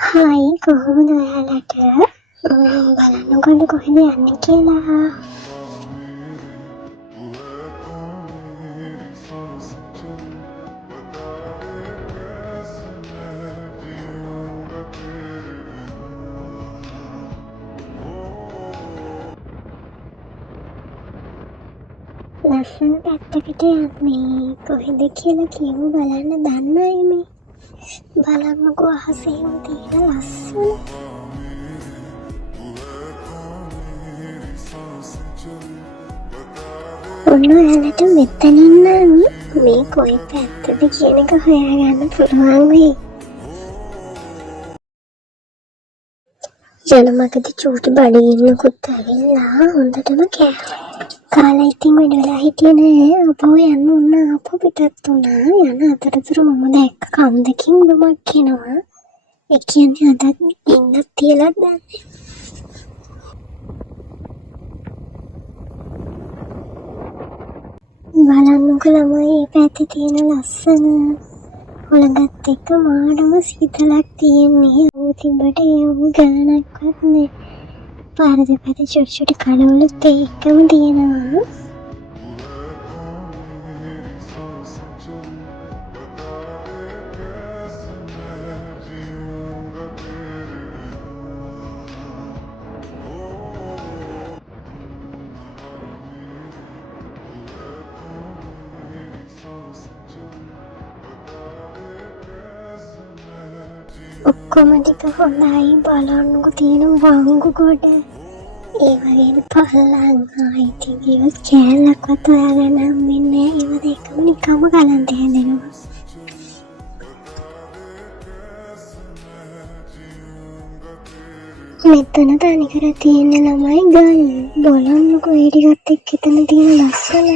Hi කොහොමද ඔයාලට බලන්නකොන්න කොහෙද යන්නේ කියලා. ලස්සන පැත්තකට යන්නේ කොහෙද කියලා කියමු බලන්න. දන්නයි මේ බලන්නකෝ අහසේම තියෙන ලස්සන. ඔන්න ඔයාලට මෙතනින් නම් මේ කොයි පැත්තද කියන එක හොයාගන්න පුළුවන් වෙයි. ජනමගදී චූටි බඩගින්නකුත් ඇවිල්ලා හොඳටම කාලා ඉතින් වැඩ වෙලා හිටියේ නෑ. අපෝ යන්න ඕන අපෝ පිටත් වුණා. යන අතරතුර මම දැක්ක කන්දකින් බමක් එනවා. ඒ කියන්නේ අදත් ඉන්නත් තියලා දන්නේ. බලන්නකො ළමයි මේ පැත්තේ තියෙන ලස්සන හොළඟත් එක්ක මාඩම සීතලක් තියෙන්නේ. ඌ තිබ්බට ඒව ගානක්වත් නෑ. පාර දෙපැත්තේ චුටි චුටි කඩවලුත් එක්කම තියෙනවා. ඔක්කොම ටික හොඳයි. බලන්නකො තියෙන වංගු ගොඩ. ඒ වගේම පල්ලං ආයිති ගියොත් කෑල්ලක්වත් හොයාගන්න හම්බෙන්නේ නෑ. ඒව දෙකම නිකම්ම ගලන්ට හැදෙනවා. මෙතන තනිකර තියෙන ළමයි ගල්. බලන්නකො ඒ ටිකත් එක්ක එතන තියෙන ලස්සන.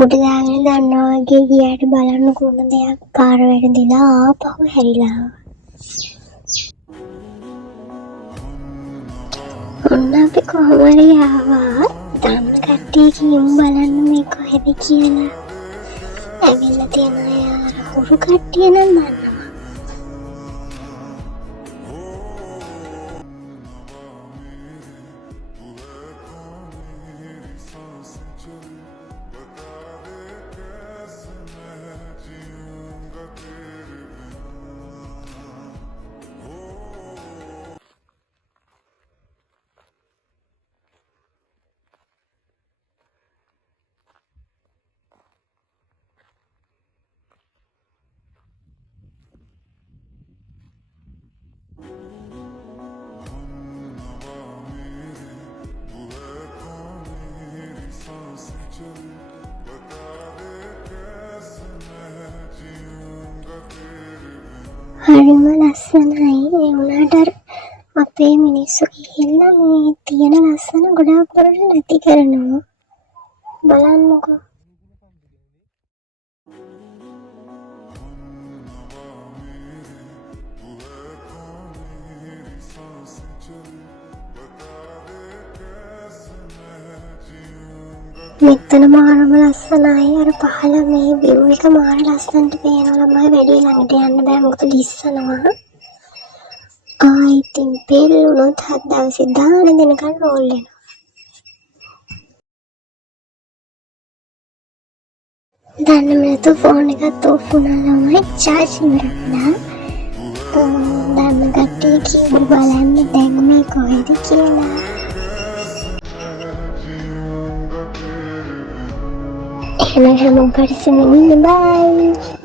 උඩ දාගෙන දන්නවා වගේ ගියාට බලන්න කොන දෙයක් පාර වැරදිලා ආපහු හැරිලා. ඔන්න අපි කොහොම හරි ආවා. දන්න කට්ටිය කියමු බලන්න මේ කොහෙද කියලා. ඇවිල්ලා තියෙන අය අර හුරු කට්ටිය නම් දන්නවා. හරිම ලස්සනයි. ඒ වුණාට අපේ මිනිස්සු ගිහිල්ලා මේ තියෙන ලස්සන ගොඩාක් වලට නැති කරනවා. බලන්නකෝ. මෙතන මාරම ලස්සනයි. අර පහළ මේ view එක මාර ලස්සනට පේනවා. ළමයි වැඩි ළඟට යන්න බෑ මොකද ලිස්සනවා. ඉතින් පෙරළුනොත් 7 දවසේ දාන දෙනකන් රෝල් වෙනවා. දන්නම නැතුව ෆෝන් එකත් ඔෆ් වුණා ළමයි. charge ඉවරලා. දන්න කට්ටිය කියමු බලන්න දැන් මේ කොහෙද කියලා. Hello, hello, person. Bye.